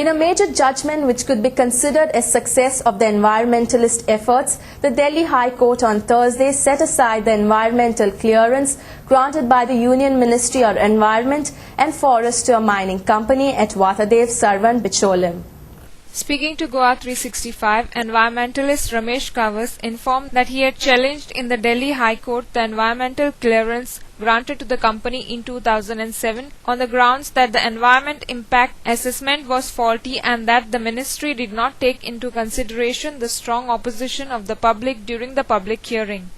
In a major judgment which could be considered a success of the environmentalist efforts, the Delhi High Court on Thursday set aside the environmental clearance granted by the Union Ministry of Environment and Forest to a mining company at Vathadev Sarvan, Bicholim. Speaking to Goa 365, environmentalist Ramesh Kavas informed that he had challenged in the Delhi High Court the environmental clearance granted to the company in 2007 on the grounds that the environment impact assessment was faulty and that the ministry did not take into consideration the strong opposition of the public during the public hearing.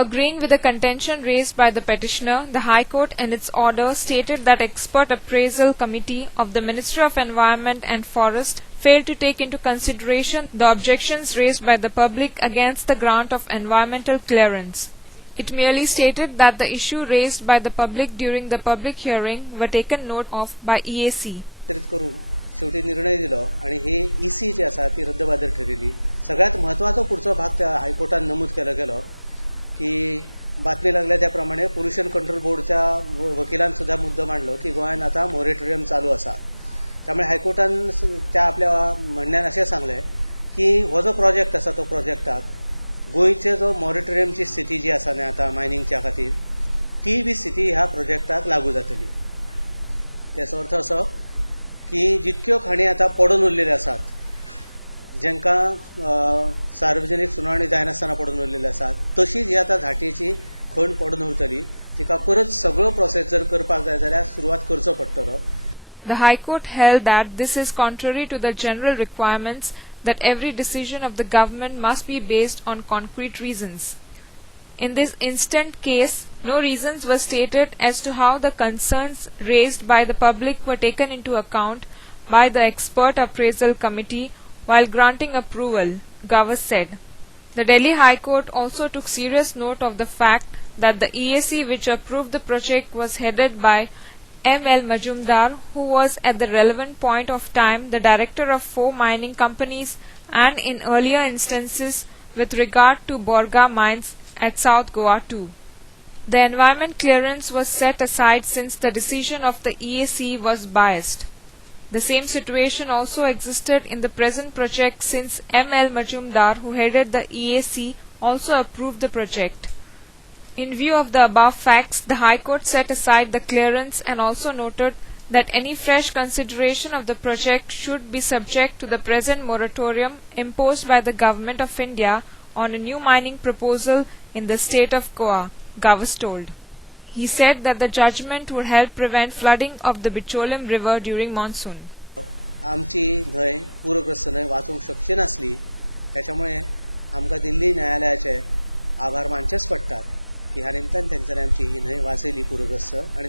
Agreeing with the contention raised by the petitioner, the High Court in its order stated that expert appraisal committee of the Ministry of Environment and Forest failed to take into consideration the objections raised by the public against the grant of environmental clearance. It merely stated that the issue raised by the public during the public hearing were taken note of by EAC. The High Court held that this is contrary to the general requirements that every decision of the government must be based on concrete reasons. In this instant case, no reasons were stated as to how the concerns raised by the public were taken into account by the expert appraisal committee while granting approval, Gavas said. The Delhi High Court also took serious note of the fact that the EAC which approved the project was headed by M.L. Majumdar, who was at the relevant point of time the director of 4 mining companies and in earlier instances with regard to Borga mines at South Goa too. The environment clearance was set aside since the decision of the EAC was biased. The same situation also existed in the present project since M.L. Majumdar, who headed the EAC, also approved the project. In view of the above facts, the High Court set aside the clearance and also noted that any fresh consideration of the project should be subject to the present moratorium imposed by the Government of India on a new mining proposal in the state of Goa, Gavas told. He said that the judgment would help prevent flooding of the Bicholim river during monsoon.